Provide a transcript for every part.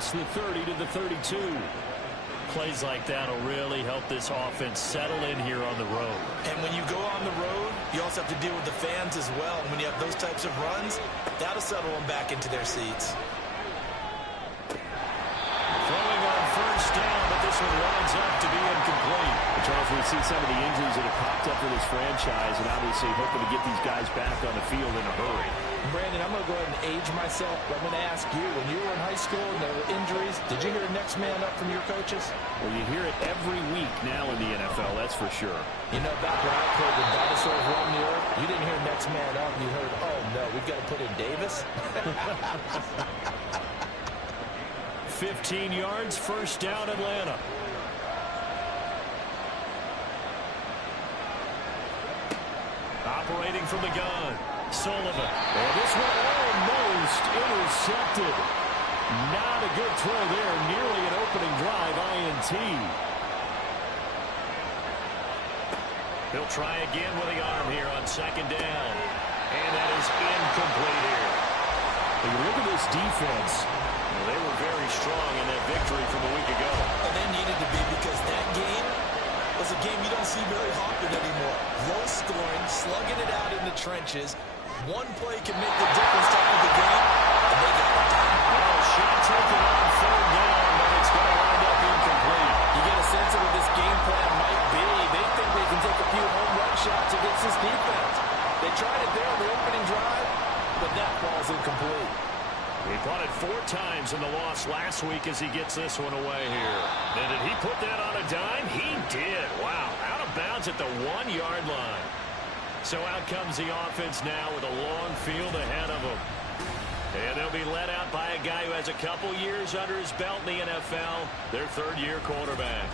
across the 30 to the 32. Plays like that will really help this offense settle in here on the road. And when you go on the road, you also have to deal with the fans as well. And when you have those types of runs, that'll settle them back into their seats. Throwing on first down, but this one winds up to be incomplete. Charles, we see some of the injuries that have popped up for this franchise, and obviously hoping to get these guys back on the field in a hurry. Brandon, I'm going to go ahead and age myself, but I'm going to ask you, when you were in high school and there were injuries, did you hear next man up from your coaches? Well, you hear it every week now in the NFL, that's for sure. You know, back when I played when dinosaurs roamed the earth, you didn't hear next man up. You heard, oh, no, we've got to put in Davis. 15 yards, first down, Atlanta. Operating from the gun, Sullivan. And this one almost intercepted. Not a good throw there. Nearly an opening drive, INT. He'll try again with the arm here on second down. And that is incomplete here. When you look at this defense, they were very strong in that victory from a week ago. And they needed to be, because that game was a game you don't see very often anymore. Low scoring, slugging it out in the trenches. One play can make the difference to the game, and they got it done. Well, shot taken on third down, but it's going to wind up incomplete. You get a sense of what this game plan might be. They think they can take a few home run shots against this defense. They tried it there on the opening drive, but that ball's incomplete. He punted 4 times in the loss last week as he gets this one away here. And did he put that on a dime? He did. Wow. Out of bounds at the 1-yard line. So out comes the offense now with a long field ahead of them. And they'll be led out by a guy who has a couple years under his belt in the NFL, their third-year quarterback.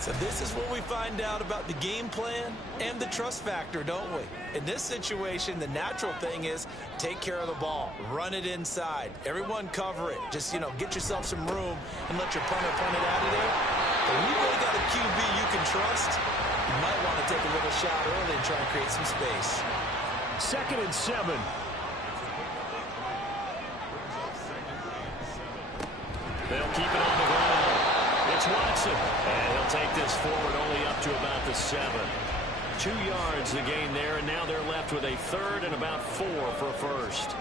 So this is what we find out about the game plan and the trust factor, don't we? In this situation, the natural thing is take care of the ball, run it inside, everyone cover it. Just, get yourself some room and let your punter punt it out of there. But when you really got a QB you can trust, you might want to take a little shot early and try and create some space. 2nd and 7. They'll keep it on the ground. It's Watson, and he'll take this forward only up to about the 7. 2 yards the gain there, and now they're left with a third and about 4 for a first.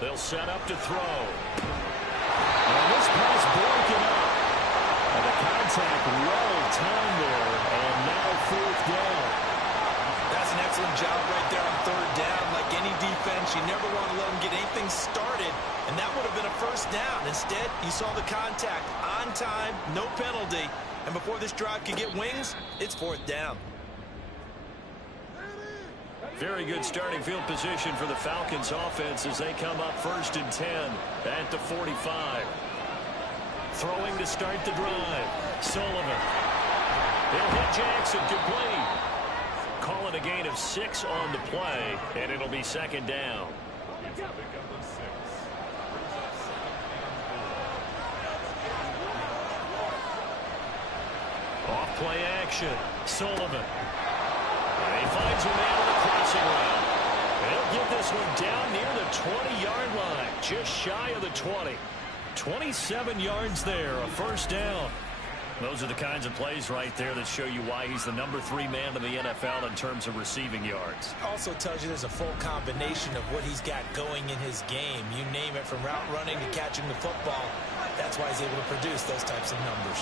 They'll set up to throw. And this pass broken up. And the contact well timed there, and now 4th down. That's an excellent job right there on 3rd down. Like any defense, you never want to let them get anything started, and that would have been a first down. Instead, you saw the contact on time, no penalty, and before this drive could get wings, it's 4th down. Very good starting field position for the Falcons offense as they come up 1st and 10 at the 45. Throwing to start the drive. Sullivan. He'll hit Jackson, complete. Call it a gain of 6 on the play, and it'll be 2nd down. Off play action. Sullivan. And he finds a man on the crossing route. He'll get this one down near the 20-yard line, just shy of the 20. 27 yards there, a first down. Those are the kinds of plays right there that show you why he's the number 3 man in the NFL in terms of receiving yards. Also tells you there's a full combination of what he's got going in his game. You name it, from route running to catching the football. That's why he's able to produce those types of numbers.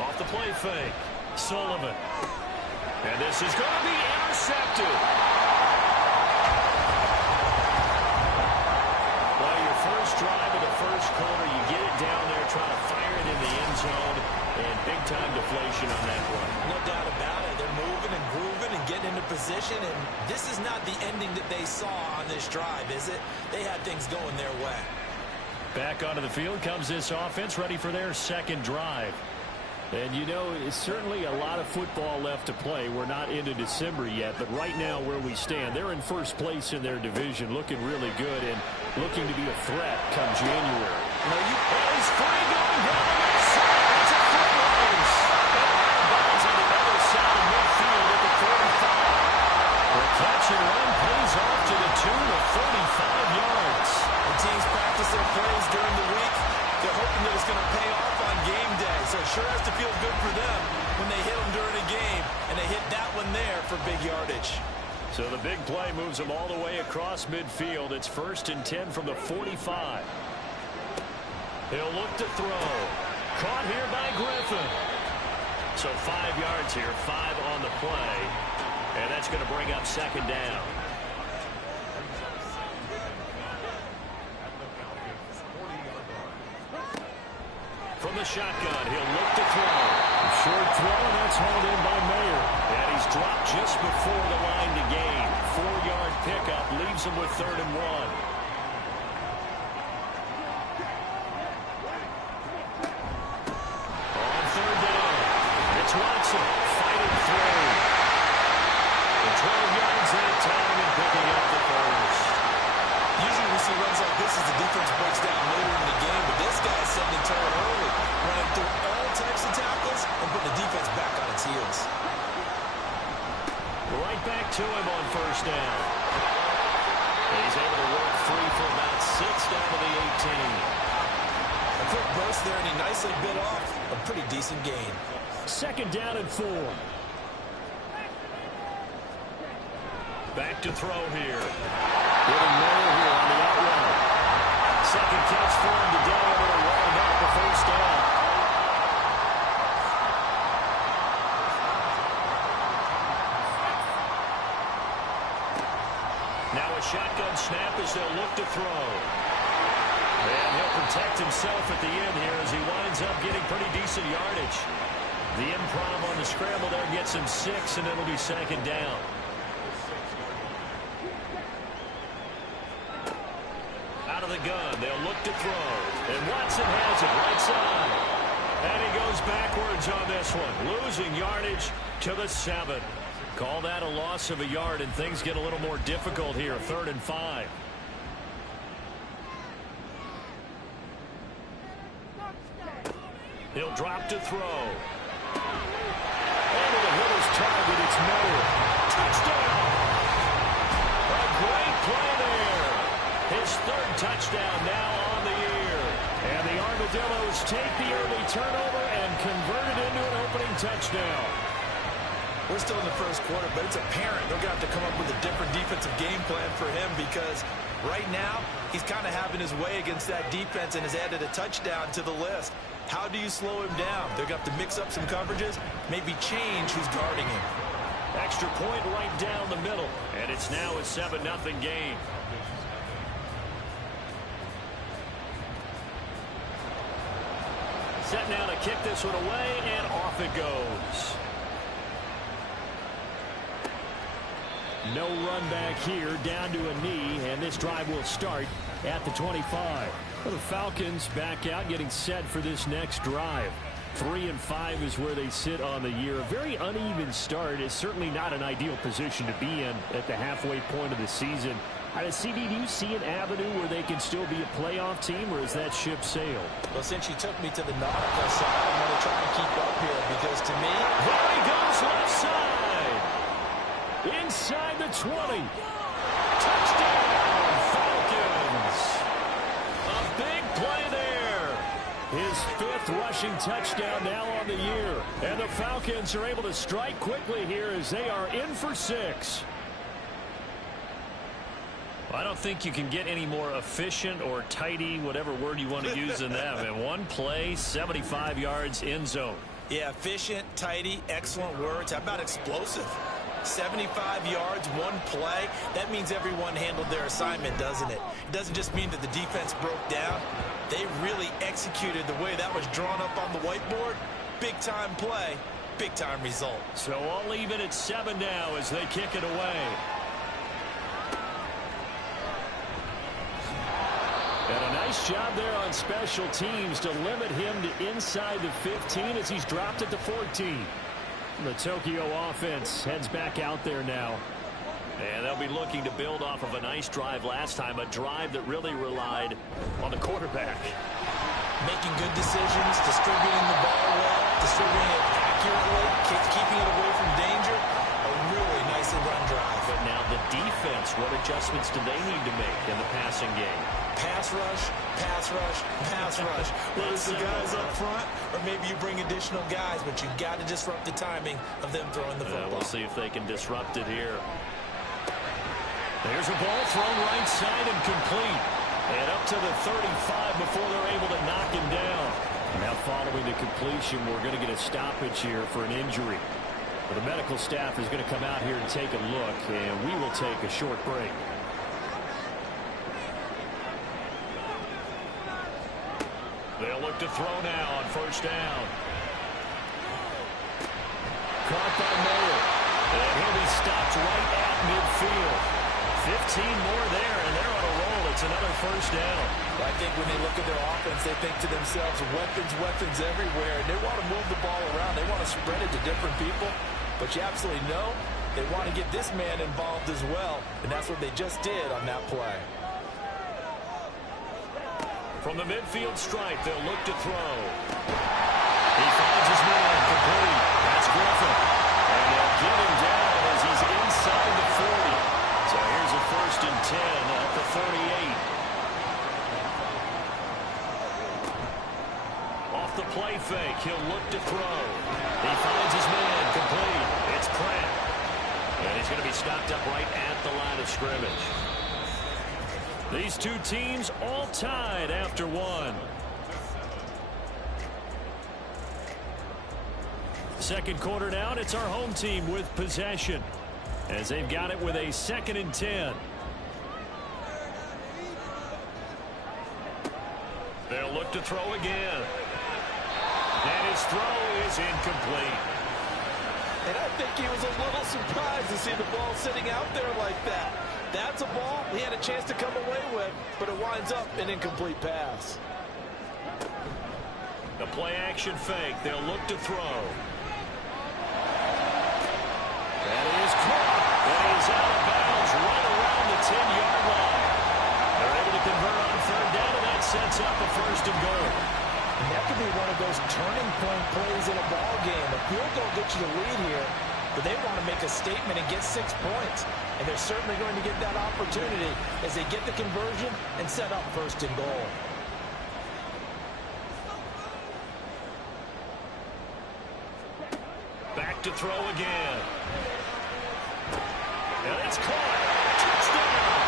Off the play fake, Sullivan. And this is going to be intercepted. Well, your first drive of the first quarter, you get it down there, try to fire it in the end zone, and big-time deflation on that one. No doubt about it. They're moving and grooving and getting into position, and this is not the ending that they saw on this drive, is it? They had things going their way. Back onto the field comes this offense, ready for their second drive. And, you know, it's certainly a lot of football left to play. We're not into December yet, but right now where we stand, they're in first place in their division, looking really good and looking to be a threat come January. He's free going down the side. It's a foot race. And out of bounds on the other side of midfield at the 45. The play-action run pays off to the tune of 35 yards. When teams practice their plays during the week, they're hoping that it's going to pay off on game day. So it sure has to feel good for them when they hit them during a game, and they hit that one there for big yardage. So the big play moves them all the way across midfield. It's 1st and 10 from the 45. He'll look to throw. Caught here by Griffin. So 5 yards here, 5 on the play. And that's going to bring up 2nd down. From the shotgun, he'll look to throw. Short throw, and that's hauled in by Mayer. And he's dropped just before the line to gain. 4-yard pickup leaves him with 3rd and 1. On 3rd down, it's Watson fighting through. The 12 yards at a time and picking up the first. Usually we see runs like this as the defense breaks down later in the game, but this guy's setting the tone early, running through all types of tackles and putting the defense back on its heels. Right back to him on 1st down. And he's able to work free for about 6 down to the 18. A quick burst there, and he nicely bit off a pretty decent gain. 2nd down and 4. Back to throw here. Getting Mayer here on the out route. 2nd catch for him today, and it'll wind up the 1st down. Now a shotgun snap as they'll look to throw. And he'll protect himself at the end here as he winds up getting pretty decent yardage. The improv on the scramble there gets him 6, and it'll be 2nd down. Out of the gun, they'll look to throw. And Watson has it right side. And he goes backwards on this one, losing yardage to the 7. Call that a loss of a yard, and things get a little more difficult here. 3rd and 5. He'll drop to throw. And it'll hit his target. It's Mayer. Touchdown! A great play there. His 3rd touchdown now on the year. And the Armadillos take the early turnover and convert it into an opening touchdown. We're still in the 1st quarter, but it's apparent they're going to have to come up with a different defensive game plan for him, because right now he's kind of having his way against that defense and has added a touchdown to the list. How do you slow him down? They're going to have to mix up some coverages, maybe change who's guarding him. Extra point right down the middle, and it's now a 7-0 game. Set now to kick this one away, and off it goes. No run back here, down to a knee, and this drive will start at the 25. Well, the Falcons back out, getting set for this next drive. 3 and 5 is where they sit on the year. A very uneven start. Is certainly not an ideal position to be in at the halfway point of the season. CD, do you see an avenue where they can still be a playoff team, or is that ship sailed? Well, since you took me to the nautical side, I'm going to try and keep up here, because to me, there he goes left side. Inside the 20. Touchdown, Falcons. A big play there. His 5th rushing touchdown now on the year. And the Falcons are able to strike quickly here as they are in for 6. I don't think you can get any more efficient or tidy, whatever word you want to use in that. And one play, 75 yards, end zone. yeah, efficient, tidy, excellent words. How about explosive? 75 yards, one play. That means everyone handled their assignment, doesn't it? It doesn't just mean that the defense broke down. They really executed the way that was drawn up on the whiteboard. Big-time play, big-time result. So all even at 7 now as they kick it away. And a nice job there on special teams to limit him to inside the 15 as he's dropped it to 14. The Tokyo offense heads back out there now. And they'll be looking to build off of a nice drive last time, a drive that really relied on the quarterback. Making good decisions, distributing the ball well, distributing it accurately, keeping it away from danger. A really nicely run drive. But Now the defense, what adjustments do they need to make in the passing game? Pass rush, pass rush, pass rush. Whether it's the guys up front or maybe you bring additional guys, but you've got to disrupt the timing of them throwing the football. We'll see if they can disrupt it here. There's a ball thrown right side and complete. And up to the 35 before they're able to knock him down. Now following the completion, we're going to get a stoppage here for an injury. But the medical staff is going to come out here and take a look, and we will take a short break. They'll look to throw now on first down. Caught by Miller. And he'll be stopped right at midfield. 15 more there, and they're on a roll. It's another first down. I think when they look at their offense, they think to themselves, weapons, weapons everywhere. And they want to move the ball around. They want to spread it to different people. But you absolutely know they want to get this man involved as well. And that's what they just did on that play. From the midfield stripe, they'll look to throw. He finds his man complete. That's Griffin. And they'll get him down as he's inside the 40. So here's a 1st and 10 at the 38. Off the play fake, he'll look to throw. He finds his man complete. It's Pratt. And he's going to be stopped up right at the line of scrimmage. These two teams all tied after one. Second quarter now, and it's our home team with possession, as they've got it with a 2nd and 10. They'll look to throw again. And his throw is incomplete. And I think he was a little surprised to see the ball sitting out there like that. That's a ball he had a chance to come away with, but it winds up an incomplete pass. The play action fake. They'll look to throw. That is caught. That is out of bounds right around the 10-yard line. They're able to convert on 3rd down, and that sets up a 1st and goal. And that could be one of those turning point plays in a ball game. A field goal gets you the lead here, but they want to make a statement and get 6 points. And they're certainly going to get that opportunity as they get the conversion and set up 1st and goal. Back to throw again. And it's caught. Touchdown.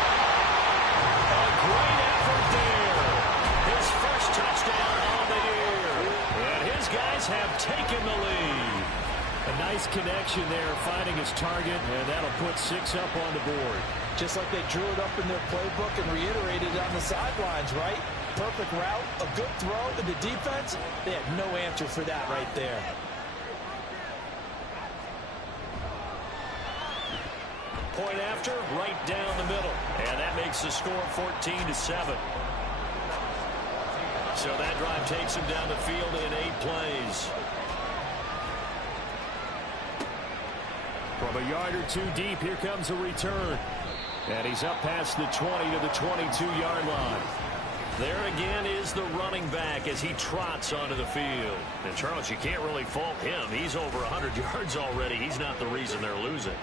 A great effort there. His first touchdown on the year. And his guys have taken the lead. A nice connection there, finding his target, and that'll put 6 up on the board. Just like they drew it up in their playbook and reiterated it on the sidelines, right? Perfect route, a good throw, and the defense, they had no answer for that right there. Point after, right down the middle. And that makes the score 14-7. So that drive takes him down the field in 8 plays. From a yard or 2 deep, here comes a return. And he's up past the 20 to the 22-yard line. There again is the running back as he trots onto the field. And, Charles, you can't really fault him. He's over 100 yards already. He's not the reason they're losing.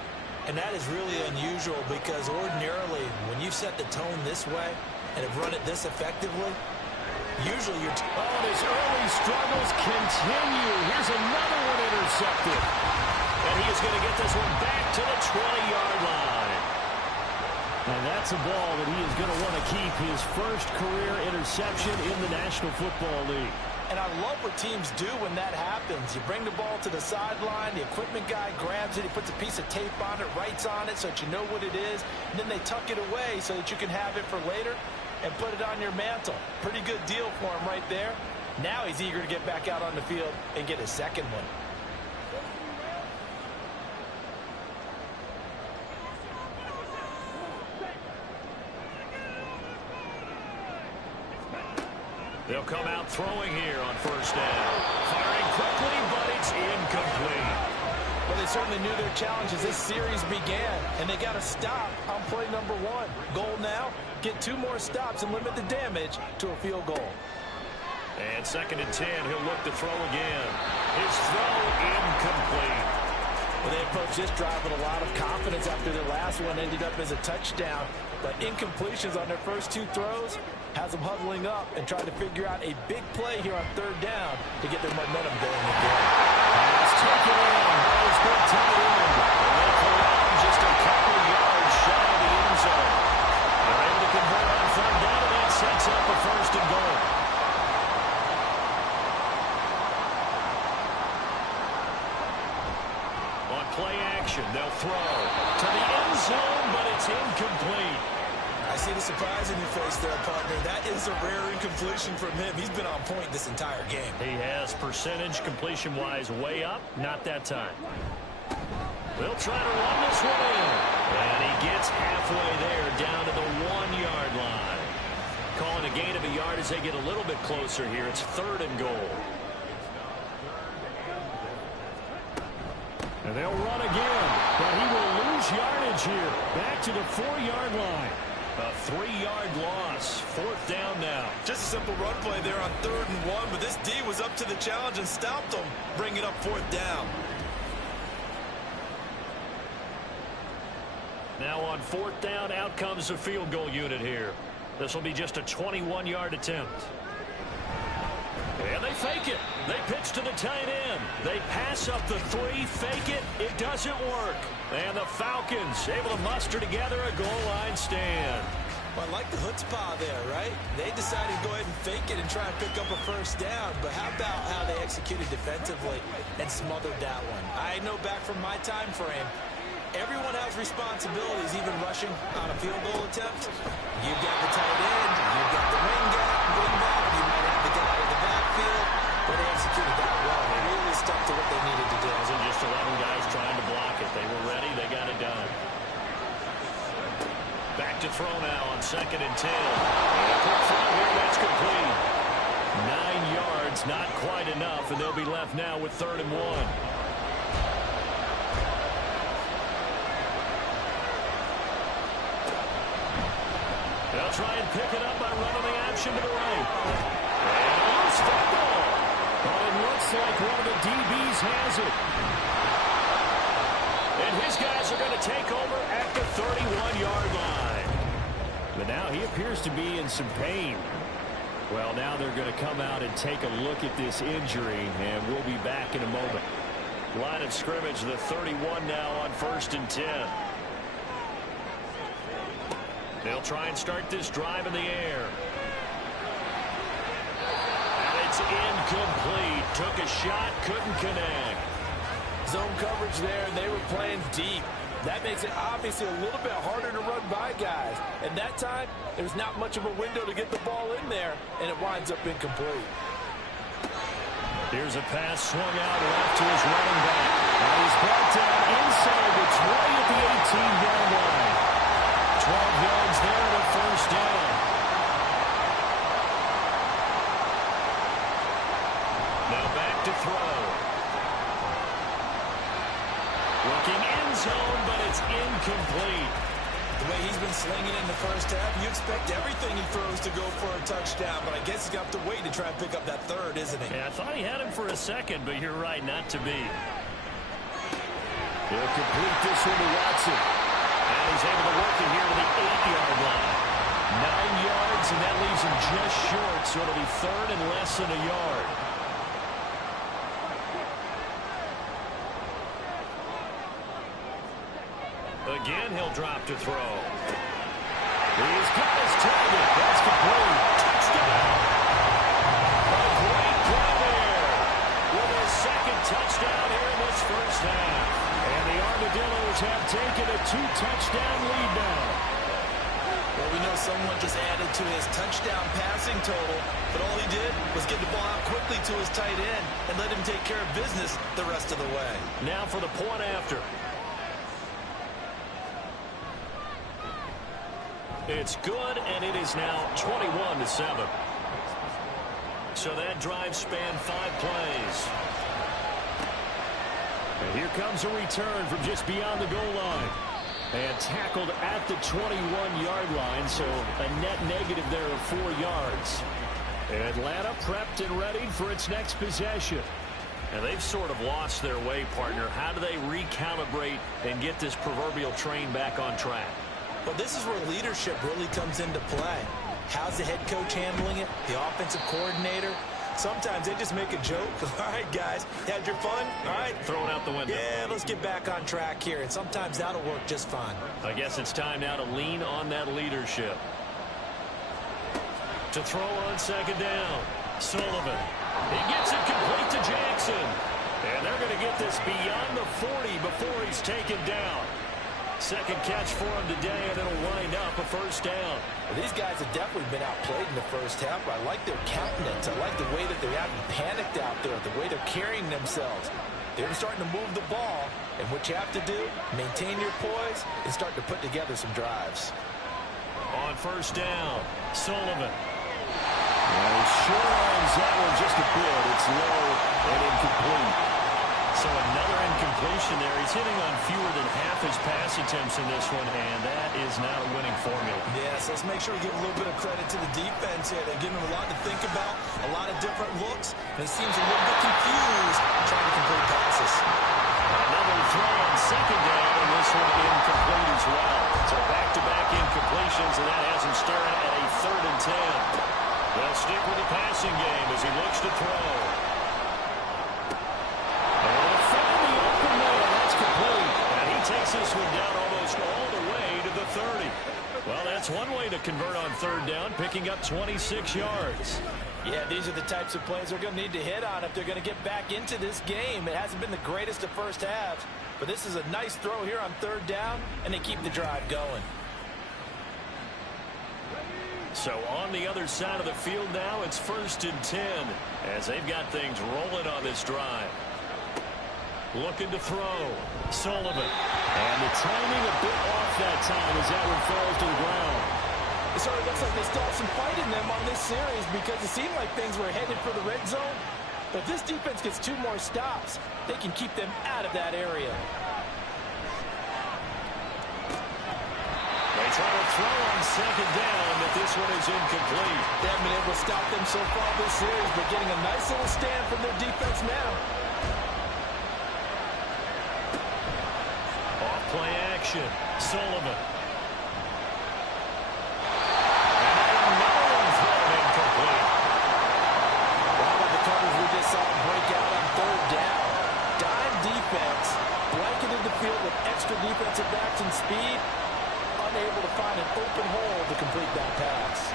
And that is really unusual because ordinarily when you set the tone this way and have run it this effectively, usually you're... Oh, his early struggles continue. Here's another one intercepted. And he is going to get this one back to the 20-yard line. And that's a ball that he is going to want to keep, his first career interception in the National Football League. And I love what teams do when that happens. You bring the ball to the sideline, the equipment guy grabs it, he puts a piece of tape on it, writes on it so that you know what it is, and then they tuck it away so that you can have it for later and put it on your mantle. Pretty good deal for him right there. Now he's eager to get back out on the field and get his second one. They'll come out throwing here on first down. Firing quickly, but it's incomplete. Well, they certainly knew their challenge as this series began, and they got to stop on play number 1. Goal now, get 2 more stops and limit the damage to a field goal. And 2nd and 10, he'll look to throw again. His throw incomplete. Well, they approached this drive with a lot of confidence after their last one ended up as a touchdown. But incompletions on their first two throws has them huddling up and trying to figure out a big play here on third down to get their momentum going again. Pass taken in. That is good tight end. And they pull out just a couple of yards shy of the end zone. They're able to convert on third down, and that sets up a first and goal. Play action. They'll throw to the end zone, but it's incomplete. I see the surprise in your face there, partner. That is a rare incompletion from him. He's been on point this entire game. He has percentage completion-wise way up. Not that time. They'll try to run this one in. And he gets halfway there down to the 1-yard line. Calling a gain of a yard as they get a little bit closer here. It's third and goal. And they'll run again, but he will lose yardage here. Back to the 4-yard line. A 3-yard loss. Fourth down now. Just a simple run play there on 3rd and 1, but this D was up to the challenge and stopped them, bringing up 4th down. Now on 4th down, out comes the field goal unit here. This will be just a 21-yard attempt. And they fake it. They pitch to the tight end. They pass up the 3, fake it. It doesn't work. And the Falcons able to muster together a goal line stand. Well, I like the chutzpah there, right? They decided to go ahead and fake it and try and pick up a first down. But how about how they executed defensively and smothered that one? I know back from my time frame, everyone has responsibilities, even rushing on a field goal attempt. You've got the tight end, you've got the wing back, you might have the guy in the backfield, but they executed that well. They really stuck to what they needed to do. It wasn't just 11 guys trying to block it. They were ready. They got it done. Back to throw now on 2nd and 10. Here, that's complete. 9 yards, not quite enough, and they'll be left now with 3rd and 1. They'll try and pick it up by running the option to the right. And a loose football. But it looks like one of the DBs has it. And his guys are going to take over at the 31-yard line. But now he appears to be in some pain. Well, now they're going to come out and take a look at this injury, and we'll be back in a moment. Line of scrimmage, the 31 now on 1st and 10. They'll try and start this drive in the air. And it's incomplete. Took a shot, couldn't connect. Zone coverage there, and they were playing deep. That makes it obviously a little bit harder to run by guys. And that time, there's not much of a window to get the ball in there, and it winds up incomplete. Here's a pass swung out left to his running back. And he's brought down inside the 20 at the 18-yard line. 12 yards there to first down. Now back to throw. Looking end zone, but it's incomplete. The way he's been slinging in the first half, you expect everything he throws to go for a touchdown, but I guess he's got to wait to try and pick up that 3rd, isn't he? Yeah, I thought he had him for a second, but you're right, not to be. He'll complete this one to Watson. And he's able to work it here to the 8-yard line. 9 yards, and that leaves him just short, so it'll be 3rd and less than a yard. Again, he'll drop to throw. He's got his target. That's complete. Touchdown. A great play there with his 2nd touchdown here in this first half. And the Armadillos have taken a 2-touchdown lead now. Well, we know someone just added to his touchdown passing total, but all he did was get the ball out quickly to his tight end and let him take care of business the rest of the way. Now for the point after. It's good, and it is now 21-7. So that drive spanned 5 plays. And here comes a return from just beyond the goal line. And tackled at the 21-yard line, so a net negative there of 4 yards. Atlanta prepped and ready for its next possession. And they've sort of lost their way, partner. How do they recalibrate and get this proverbial train back on track? Well, this is where leadership really comes into play. How's the head coach handling it? The offensive coordinator? Sometimes they just make a joke. All right, guys, had your fun? All right. Throw it out the window. Yeah, let's get back on track here. And sometimes that'll work just fine. I guess it's time now to lean on that leadership. To throw on second down. Sullivan. He gets it complete to Jackson. And they're going to get this beyond the 40 before he's taken down. Second catch for him today, and it'll wind up a first down. Well, these guys have definitely been outplayed in the first half, but I like their countenance. I like the way that they haven't panicked out there, the way they're carrying themselves. They're starting to move the ball, and what you have to do, maintain your poise and start to put together some drives. On first down, Sullivan. Short arms that one just a bit. It's low and incomplete. So another incompletion there. He's hitting on fewer than half his pass attempts in this one, and that is not a winning formula. Yes, let's make sure we give a little bit of credit to the defense here. They're giving him a lot to think about, a lot of different looks, and he seems a little bit confused trying to complete passes. Another throw on second down, and this one incomplete as well. So back-to-back incompletions, and that has him staring at a 3rd and 10. They'll stick with the passing game as he looks to throw. Takes this one down almost all the way to the 30. Well, that's one way to convert on third down, picking up 26 yards. Yeah, these are the types of plays they're going to need to hit on if they're going to get back into this game. It hasn't been the greatest of first halves, but this is a nice throw here on third down, and they keep the drive going. So on the other side of the field now, it's 1st and 10 as they've got things rolling on this drive. Looking to throw. Sullivan. And the timing a bit off that time as that one falls to the ground. It sort of looks like they still have some fight in them on this series because it seemed like things were headed for the red zone. But if this defense gets 2 more stops, they can keep them out of that area. They try to throw on second down, but this one is incomplete. They haven't been able to stop them so far this series, but getting a nice little stand from their defense now. Play action. Sullivan. And another one thrown incomplete. How about the coverage we just saw break out on third down? Dime defense, blanketed the field with extra defensive backs and speed, unable to find an open hole to complete that pass.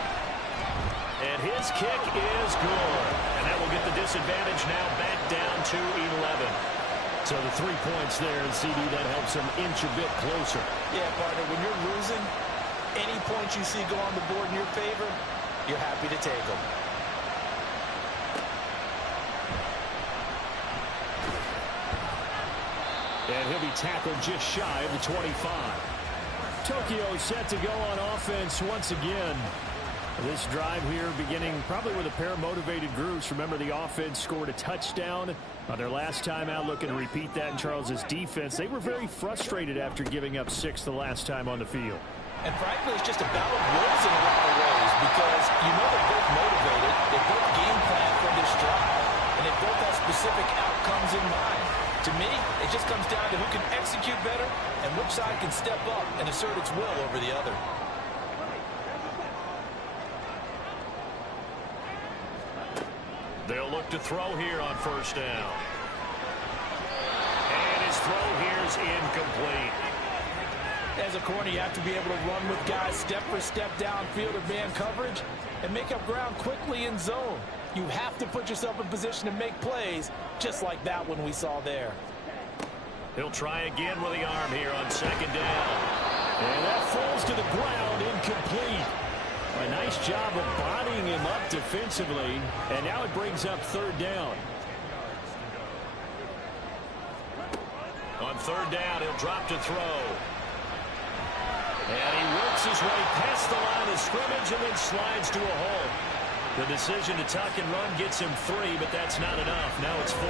And his kick is good. And that will get the disadvantage now back down to 11. So the 3 points there, and CD, that helps them inch a bit closer. Yeah, partner, when you're losing, any points you see go on the board in your favor, you're happy to take them. And he'll be tackled just shy of the 25. Tokyo set to go on offense once again. This drive here beginning probably with a pair of motivated groups. Remember, the offense scored a touchdown on their last time out. Looking to repeat that in Charles's defense. They were very frustrated after giving up 6 the last time on the field. And frankly, it's just a battle of wills in a lot of ways because you know they're both motivated. They both game plan for this drive, and they both have specific outcomes in mind. To me, it just comes down to who can execute better and which side can step up and assert its will over the other. They'll look to throw here on first down. And his throw here is incomplete. As a corner, you have to be able to run with guys step for step downfield or man coverage and make up ground quickly in zone. You have to put yourself in position to make plays, just like that one we saw there. He'll try again with the arm here on second down. And that falls to the ground, incomplete. A nice job of bodying him up defensively, and now it brings up third down. On third down, he'll drop to throw. And he works his way past the line of scrimmage and then slides to a hole. The decision to tuck and run gets him 3, but that's not enough. Now it's 4.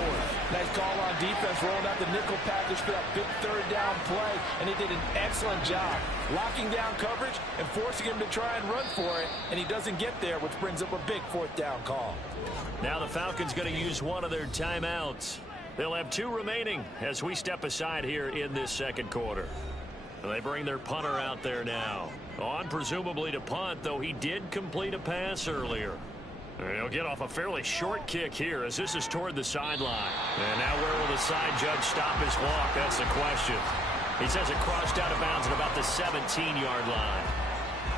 Nice call on defense, rolling out the nickel package for that big third down play, and he did an excellent job locking down coverage and forcing him to try and run for it, and he doesn't get there, which brings up a big 4th down call. Now the Falcons going to use one of their timeouts. They'll have 2 remaining as we step aside here in this second quarter. They bring their punter out there now. On presumably to punt, though he did complete a pass earlier. And he'll get off a fairly short kick here as this is toward the sideline. And now where will the side judge stop his walk? That's the question. He says it crossed out of bounds at about the 17-yard line.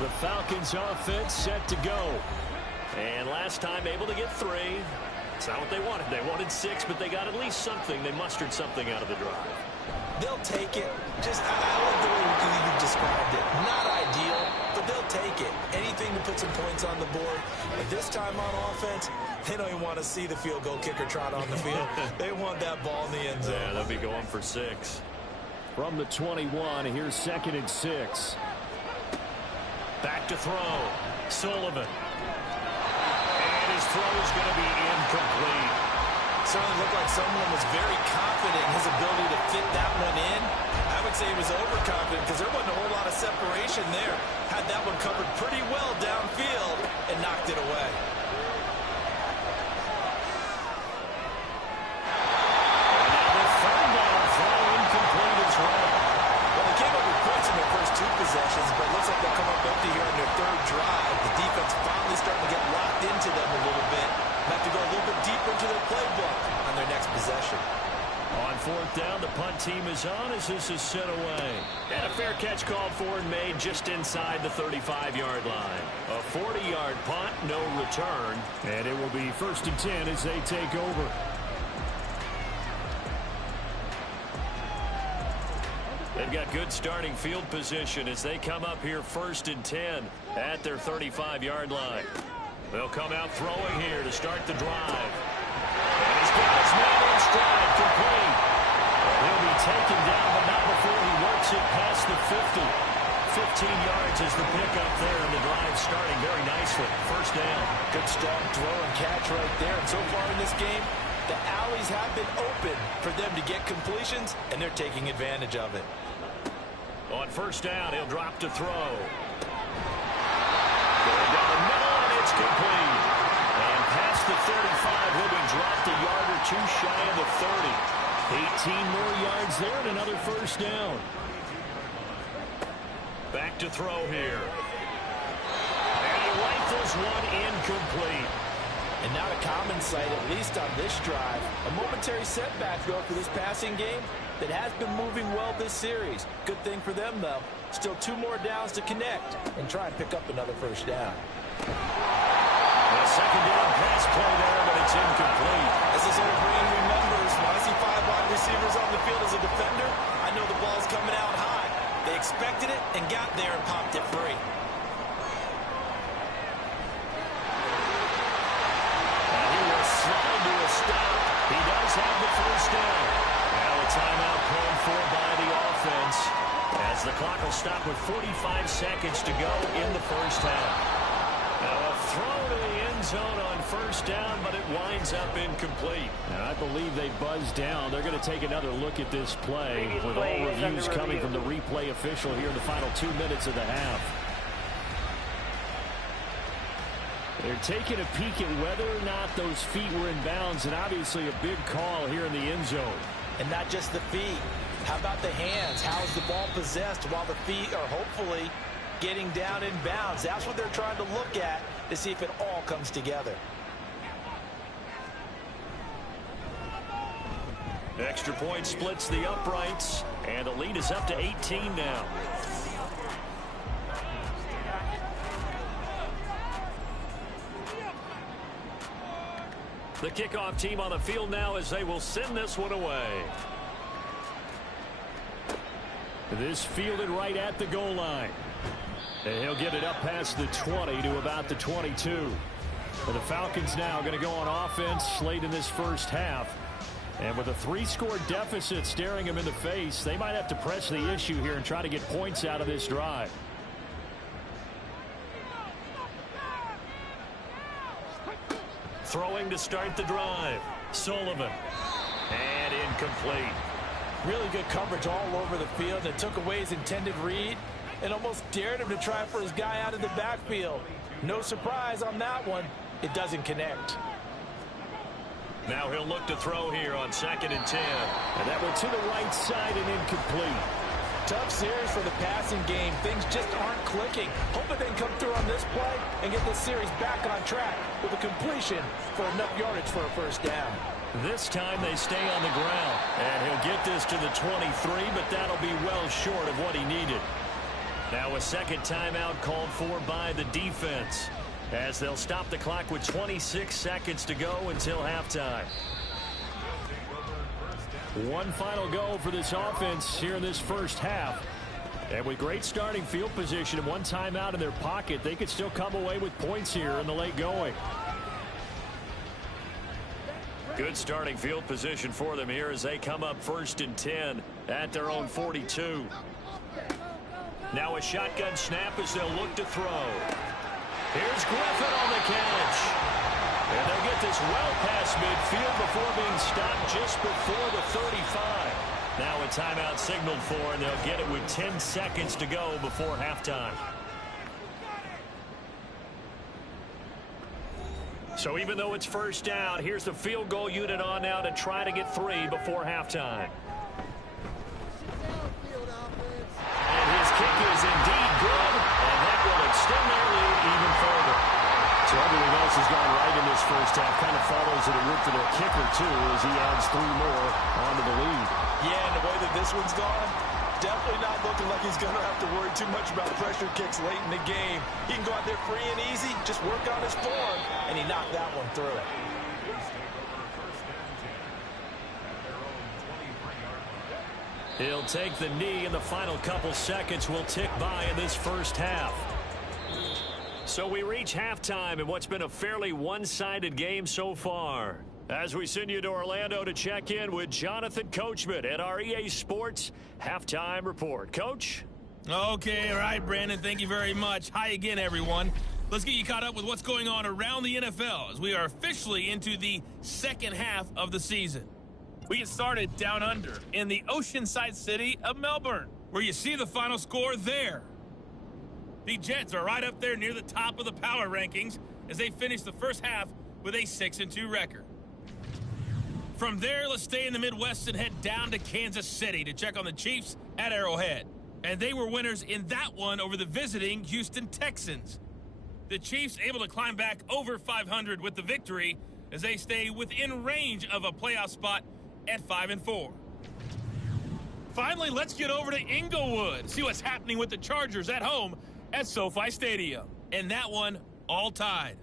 The Falcons offense set to go. And last time able to get 3. It's not what they wanted. They wanted 6, but they got at least something. They mustered something out of the drive. They'll take it. Just, I love the way you described it. Not ideal, but they'll take it. Anything to put some points on the board. But this time on offense, they don't even want to see the field goal kicker trot on the field. They want that ball in the end zone. Yeah, they'll be going for 6. From the 21, here's 2nd and 6. Back to throw. Sullivan. And his throw is going to be incomplete. Certainly looked like someone was very confident in his ability to fit that one in. I would say he was overconfident because there wasn't a whole lot of separation there. Had that one covered pretty well downfield and knocked it away. And now the 3rd down throw incomplete as well. Well, they came up with points in their first 2 possessions, but it looks like they'll come up empty here on their 3rd drive. The defense finally starting to get locked into them a little bit. Have to go a little bit deeper into their playbook on their next possession. On 4th down, the punt team is on as this is sent away. And a fair catch called for and made just inside the 35-yard line. A 40-yard punt, no return. And it will be 1st and 10 as they take over. They've got good starting field position as they come up here 1st and 10 at their 35-yard line. They'll come out throwing here to start the drive. And he's got his man in stride, complete. He'll be taken down, but not before he works it past the 50. 15 yards is the pickup there, and the drive starting very nicely. 1st down. Good strong throw and catch right there. And so far in this game, the alleys have been open for them to get completions, and they're taking advantage of it. On 1st down, he'll drop to throw. Going down the middle, and it's complete. And past the 35, he'll be dropped a yard or 2 shy of the 30. 18 more yards there and another 1st down. Back to throw here. And he rifles one incomplete. And not a common sight, at least on this drive. A momentary setback, though, for this passing game that has been moving well this series. Good thing for them, though. Still 2 more downs to connect and try and pick up another 1st down. A 2nd down pass play there, but it's incomplete. As this old brain remembers, when I see 5 wide receivers on the field as a defender, I know the ball's coming out high. They expected it and got there and popped it free. Slide to a stop. He does have the 1st down. Now a timeout called for by the offense as the clock will stop with 45 seconds to go in the 1st half. Now a throw to the end zone on 1st down, but it winds up incomplete. And I believe they buzzed down. They're going to take another look at this play with all reviews coming from the replay official here in the final 2 minutes of the half. They're taking a peek at whether or not those feet were in bounds, and obviously a big call here in the end zone. And not just the feet. How about the hands? How is the ball possessed while the feet are hopefully getting down in bounds? That's what they're trying to look at to see if it all comes together. Extra point splits the uprights, and the lead is up to 18 now. The kickoff team on the field now as they will send this one away. This fielded right at the goal line. And he'll get it up past the 20 to about the 22. But the Falcons now going to go on offense late in this 1st half. And with a 3-score deficit staring them in the face, they might have to press the issue here and try to get points out of this drive. Throwing to start the drive. Sullivan. And incomplete. Really good coverage all over the field. That took away his intended read and almost dared him to try for his guy out of the backfield. No surprise on that one. It doesn't connect. Now he'll look to throw here on 2nd and 10. And that went to the right side and incomplete. Tough series for the passing game. Things just aren't clicking. Hoping they can come through on this play and get this series back on track with a completion for enough yardage for a first down. This time they stay on the ground. And he'll get this to the 23, but that'll be well short of what he needed. Now a second timeout called for by the defense, as they'll stop the clock with 26 seconds to go until halftime. One final go for this offense here in this first half. And with great starting field position and one timeout in their pocket, they could still come away with points here in the late going. Good starting field position for them here as they come up 1st and 10 at their own 42. Now a shotgun snap as they'll look to throw. Here's Griffin on the catch. And they'll get this well past midfield before being stopped just before the 35. Now a timeout signaled for, and they'll get it with 10 seconds to go before halftime. So even though it's first down, here's the field goal unit on now to try to get 3 before halftime. And his kick is indeed good, and that will extend their lead even further. So everything else has gone right in this first half. Kind of follows it with their kicker, too, as he adds 3 more onto the lead. Yeah, and the way that this one's gone, definitely not looking like he's going to have to worry too much about pressure kicks late in the game. He can go out there free and easy, just work on his form, and he knocked that one through. He'll take the knee, and the final couple seconds will tick by in this first half. So we reach halftime in what's been a fairly one-sided game so far. As we send you to Orlando to check in with Jonathan Coachman at our EA Sports Halftime Report. Coach? Okay, all right, Brandon, thank you very much. Hi again, everyone. Let's get you caught up with what's going on around the NFL as we are officially into the second half of the season. We get started down under in the oceanside city of Melbourne, where you see the final score there. The Jets are right up there near the top of the power rankings as they finish the first half with a 6-2 record. From there, let's stay in the Midwest and head down to Kansas City to check on the Chiefs at Arrowhead. And they were winners in that one over the visiting Houston Texans. The Chiefs able to climb back over 500 with the victory as they stay within range of a playoff spot at 5-4. Finally, let's get over to Inglewood, see what's happening with the Chargers at home at SoFi Stadium. And that one all tied.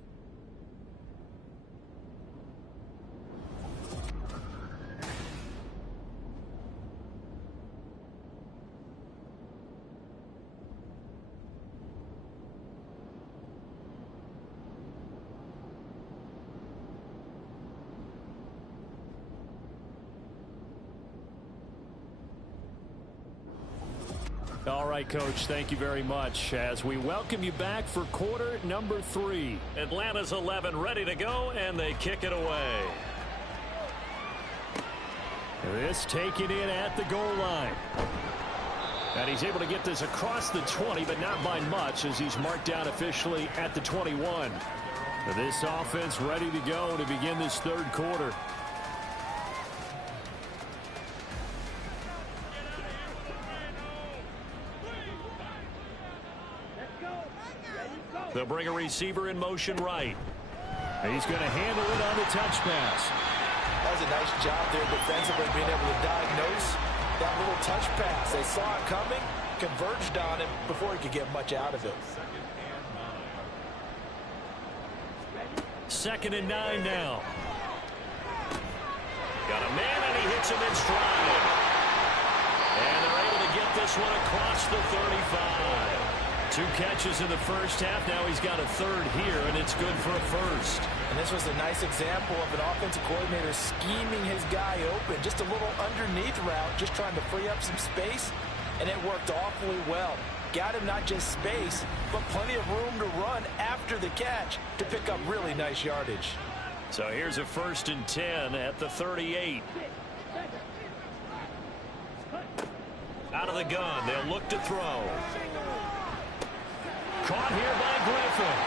All right, Coach, thank you very much as we welcome you back for quarter number 3. Atlanta's 11 ready to go, and they kick it away. This taken in at the goal line. And he's able to get this across the 20, but not by much as he's marked down officially at the 21. This offense ready to go to begin this third quarter. They'll bring a receiver in motion right. He's going to handle it on the touch pass. That was a nice job there defensively, being able to diagnose that little touch pass. They saw it coming, converged on him before he could get much out of it. 2nd and 9 now. Got a man, and he hits him in stride. And they're able to get this one across the 35. 2 catches in the first half. Now he's got a third here, and it's good for a first. And this was a nice example of an offensive coordinator scheming his guy open. Just a little underneath route, just trying to free up some space, and it worked awfully well. Got him not just space, but plenty of room to run after the catch to pick up really nice yardage. So here's a 1st and 10 at the 38. Out of the gun, they'll look to throw. Caught here by Griffin.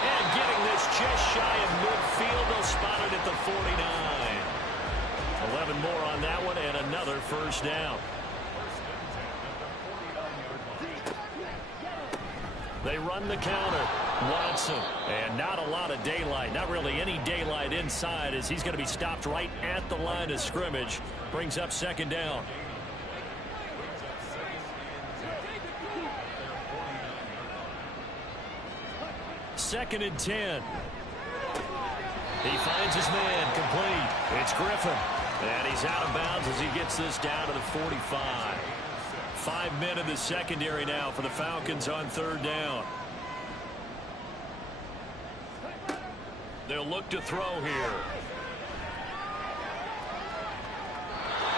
And And getting this just shy of midfield, they'll spot it at the 49. 11 more on that one, and another first down. They run the counter. Watson. And not a lot of daylight. Not really any daylight inside as he's going to be stopped right at the line of scrimmage. Brings up second down. Second and 10. He finds his man complete. It's Griffin. And he's out of bounds as he gets this down to the 45. 5 men in the secondary now for the Falcons on third down. They'll look to throw here.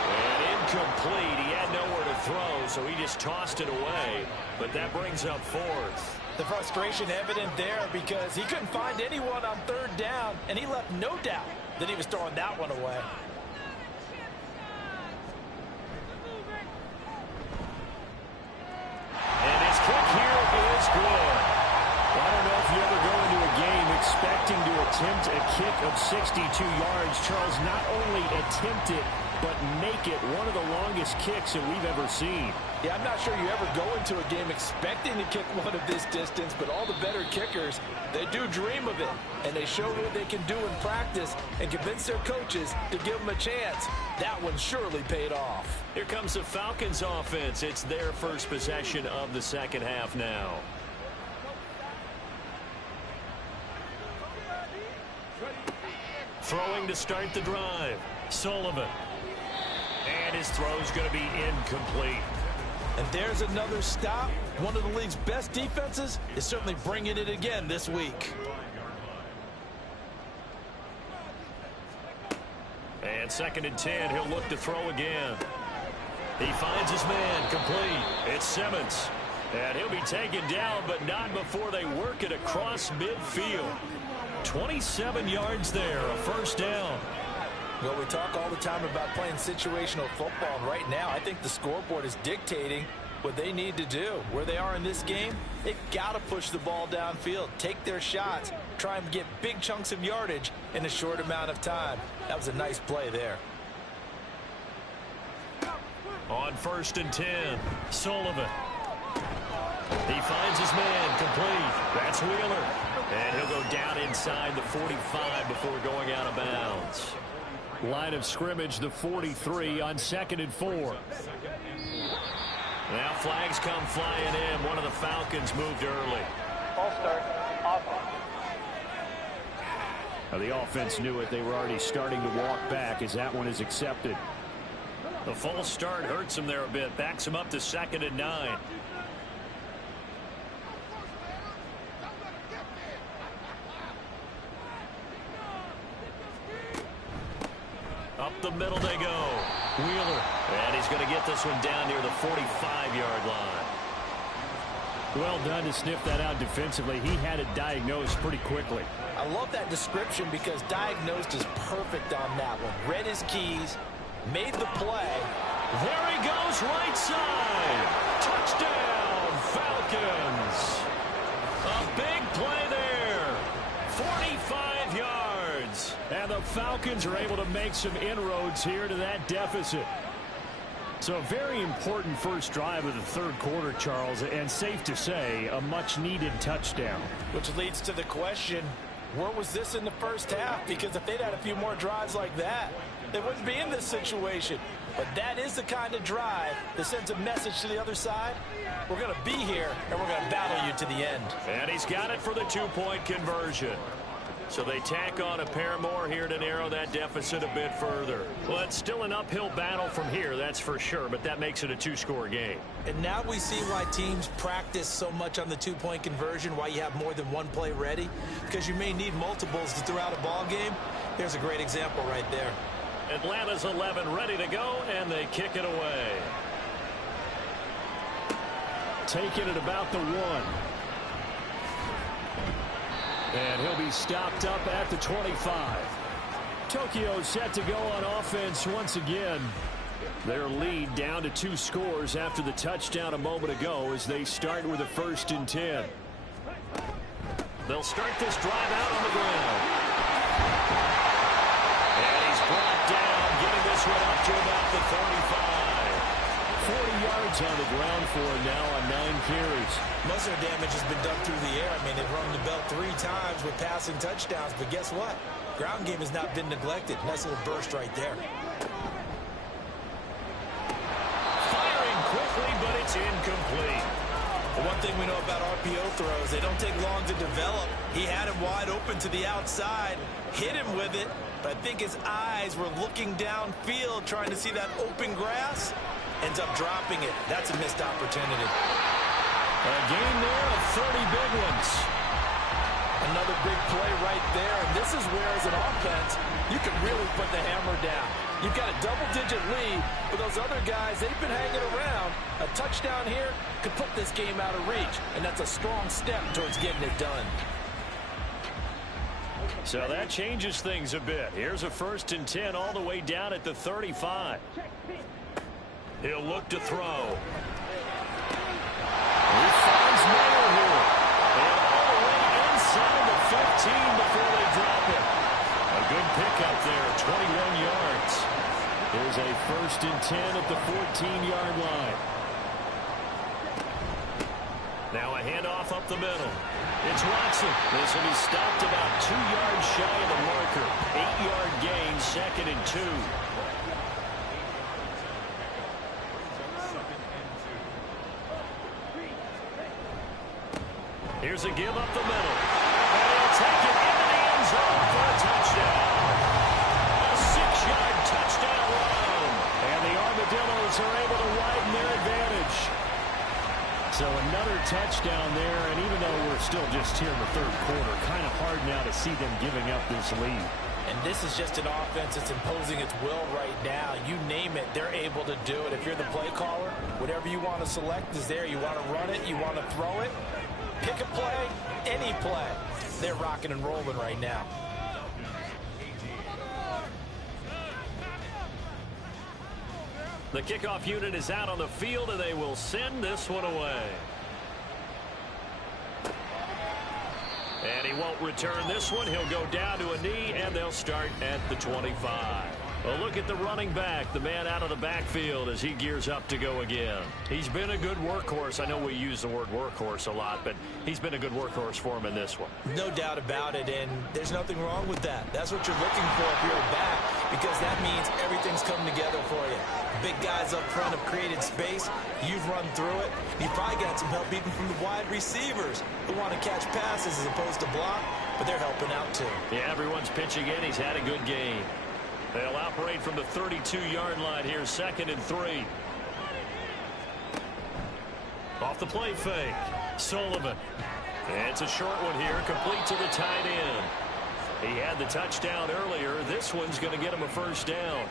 And incomplete. He had nowhere to throw, so he just tossed it away. But that brings up fourth. The frustration evident there because he couldn't find anyone on third down, and he left no doubt that he was throwing that one away. And his kick here is good. I don't know if you ever go into a game expecting to attempt a kick of 62 yards. Charles, not only attempt it, but make it one of the longest kicks that we've ever seen. Yeah, I'm not sure you ever go into a game expecting to kick one of this distance, but all the better kickers, they do dream of it. And they show what they can do in practice and convince their coaches to give them a chance. That one surely paid off. Here comes the Falcons offense. It's their first possession of the second half now. Throwing to start the drive. Sullivan. And his throw's going to be incomplete. And there's another stop. One of the league's best defenses is certainly bringing it again this week. And second and 10, he'll look to throw again. He finds his man complete. It's Simmons. And he'll be taken down, but not before they work it across midfield. 27 yards there, a first down. Well, we talk all the time about playing situational football, and right now I think the scoreboard is dictating what they need to do. Where they are in this game, they've got to push the ball downfield, take their shots, try and get big chunks of yardage in a short amount of time. That was a nice play there. On first and 10, Sullivan. He finds his man complete. That's Wheeler. And he'll go down inside the 45 before going out of bounds. Line of scrimmage, the 43 on second and 4. Now flags come flying in. One of the Falcons moved early. False start. Offense. Now the offense knew it. They were already starting to walk back as that one is accepted. The false start hurts him there a bit. Backs him up to second and 9. Up the middle they go. Wheeler. And he's going to get this one down near the 45-yard line. Well done to sniff that out defensively. He had it diagnosed pretty quickly. I love that description because diagnosed is perfect on that one. Read his keys, made the play. There he goes, right side. Touchdown, Falcons. A big play there. 45 yards. And the Falcons are able to make some inroads here to that deficit. So a very important first drive of the third quarter, Charles, and safe to say, a much-needed touchdown. Which leads to the question, where was this in the first half? Because if they'd had a few more drives like that, they wouldn't be in this situation. But that is the kind of drive that sends a message to the other side. We're going to be here, and we're going to battle you to the end. And he's got it for the two-point conversion. So they tack on a pair more here to narrow that deficit a bit further. Well, it's still an uphill battle from here, that's for sure, but that makes it a two-score game. And now we see why teams practice so much on the two-point conversion, why you have more than one play ready, because you may need multiples to throw out a ball game. Here's a great example right there. Atlanta's 11 ready to go, and they kick it away. Taking it about the 1. And he'll be stopped up at the 25. Tokyo set to go on offense once again. Their lead down to 2 scores after the touchdown a moment ago as they start with a 1st and 10. They'll start this drive out on the ground. And he's brought down, getting this one up to about the 35. 40 yards on the ground for him now on 9 carries. Most of their damage has been done through the air. I mean, they've rung the bell 3 times with passing touchdowns, but guess what? Ground game has not been neglected. Nice little burst right there. Firing quickly, but it's incomplete. The one thing we know about RPO throws, they don't take long to develop. He had him wide open to the outside, hit him with it, but I think his eyes were looking downfield trying to see that open grass. Ends up dropping it. That's a missed opportunity. A gain there of 30 big ones. Another big play right there, and this is where, as an offense, you can really put the hammer down. You've got a double-digit lead, but those other guys, they've been hanging around. A touchdown here could put this game out of reach, and that's a strong step towards getting it done. So that changes things a bit. Here's a 1st and 10 all the way down at the 35. He'll look to throw. He finds Mayer here. And all the way inside the 15 before they drop it. A good pickup there, 21 yards. Here's a 1st and 10 at the 14-yard line. Now a handoff up the middle. It's Watson. This will be stopped about 2 yards shy of the marker. 8-yard gain, 2nd and 2. Here's a give up the middle. And he'll take it into the end zone for a touchdown. A 6-yard touchdown run. And the Armadillos are able to widen their advantage. So another touchdown there, and even though we're still just here in the 3rd quarter, kind of hard now to see them giving up this lead. And this is just an offense that's imposing its will right now. You name it, they're able to do it. If you're the play caller, whatever you want to select is there. You want to run it, you want to throw it. Pick a play, any play. They're rocking and rolling right now. The kickoff unit is out on the field, and they will send this one away. And he won't return this one. He'll go down to a knee, and they'll start at the 25. Well, look at the running back, the man out of the backfield as he gears up to go again. He's been a good workhorse. I know we use the word workhorse a lot, but he's been a good workhorse for him in this one. No doubt about it, and there's nothing wrong with that. That's what you're looking for if you're a back, because that means everything's come together for you. Big guys up front have created space. You've run through it. You've probably got some help even from the wide receivers who want to catch passes as opposed to block, but they're helping out too. Yeah, everyone's pitching in. He's had a good game. They'll operate from the 32-yard line here, 2nd and 3. Off the play fake, Sullivan. And it's a short one here, complete to the tight end. He had the touchdown earlier. This one's going to get him a 1st down.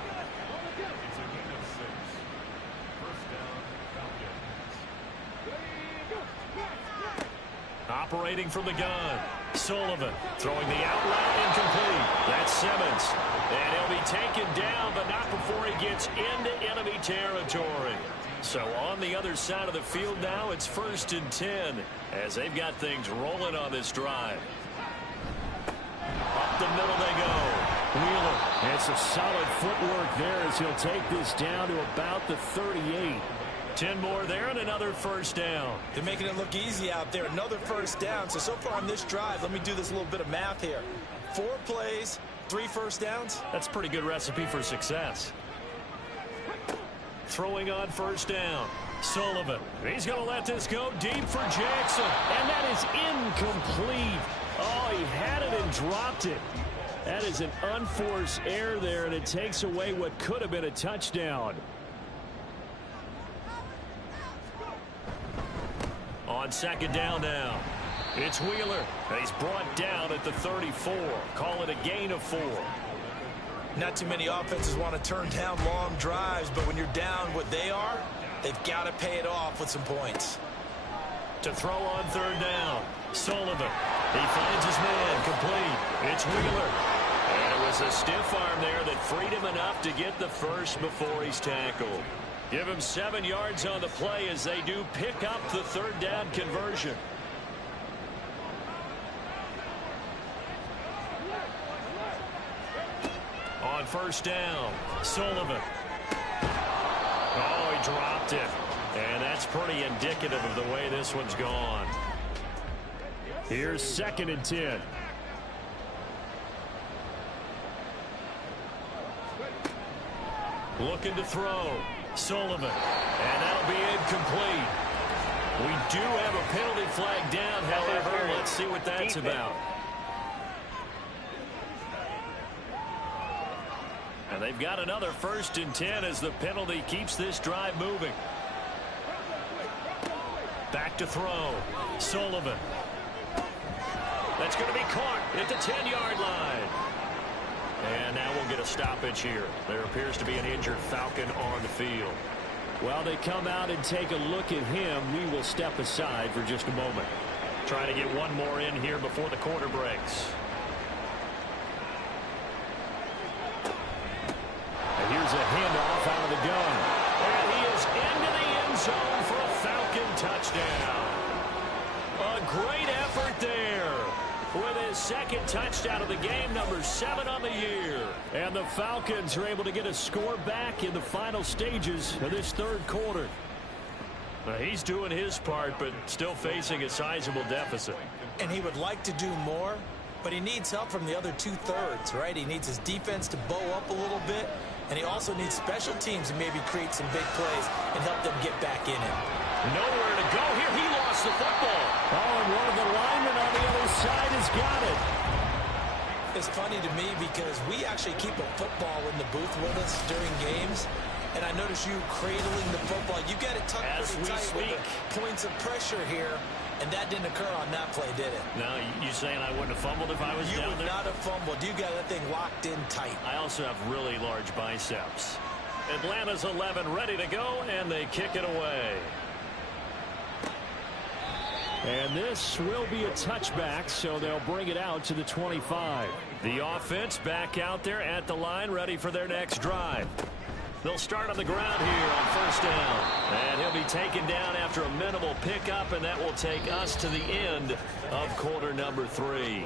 Operating from the gun, Sullivan throwing the out route incomplete. That's Simmons. And he'll be taken down, but not before he gets into enemy territory. So on the other side of the field now, it's 1st and 10 as they've got things rolling on this drive. Up the middle they go. Wheeler has some solid footwork there as he'll take this down to about the 38. 10 more there and another 1st down. They're making it look easy out there. Another 1st down. So far on this drive, let me do this little bit of math here. 4 plays, 3 1st downs. That's a pretty good recipe for success. Throwing on 1st down, Sullivan. He's going to let this go deep for Jackson. And that is incomplete. Oh, he had it and dropped it. That is an unforced error there, and it takes away what could have been a touchdown. On 2nd down now, it's Wheeler. He's brought down at the 34. Call it a gain of 4. Not too many offenses want to turn down long drives, but when you're down what they are, they've got to pay it off with some points. To throw on 3rd down, Sullivan. He finds his man complete. It's Wheeler. And it was a stiff arm there that freed him enough to get the 1st before he's tackled. Give him 7 yards on the play as they do pick up the 3rd down conversion. first down. Sullivan. Oh, he dropped it. And that's pretty indicative of the way this one's gone. Here's 2nd and 10. Looking to throw. Sullivan. And that'll be incomplete. We do have a penalty flag down, however. Let's see what that's about. And they've got another 1st and 10 as the penalty keeps this drive moving. Back to throw. Sullivan. That's going to be caught at the 10-yard line. And now we'll get a stoppage here. There appears to be an injured Falcon on the field. While they come out and take a look at him, we will step aside for just a moment. Trying to get one more in here before the quarter breaks. And here's a handoff out of the gun. And he is into the end zone for a Falcon touchdown. A great effort there with his 2nd touchdown of the game, number 7 on the year. And the Falcons are able to get a score back in the final stages of this 3rd quarter. He's doing his part, but still facing a sizable deficit. And he would like to do more, but he needs help from the other 2/3, right? He needs his defense to bow up a little bit, and he also needs special teams to maybe create some big plays and help them get back in it. Nowhere to go here. He lost the football. Oh, and one of the linemen on the other side has got it. It's funny to me because we actually keep a football in the booth with us during games, and I notice you cradling the football. You got it tucked pretty tight with the points of pressure here, and that didn't occur on that play, did it? No, you saying I wouldn't have fumbled if I was down there? You would not have fumbled. You got that thing locked in tight. I also have really large biceps. Atlanta's 11 ready to go, and they kick it away. And this will be a touchback, so they'll bring it out to the 25. The offense back out there at the line, ready for their next drive. They'll start on the ground here on 1st down. And he'll be taken down after a minimal pickup, and that will take us to the end of quarter number 3.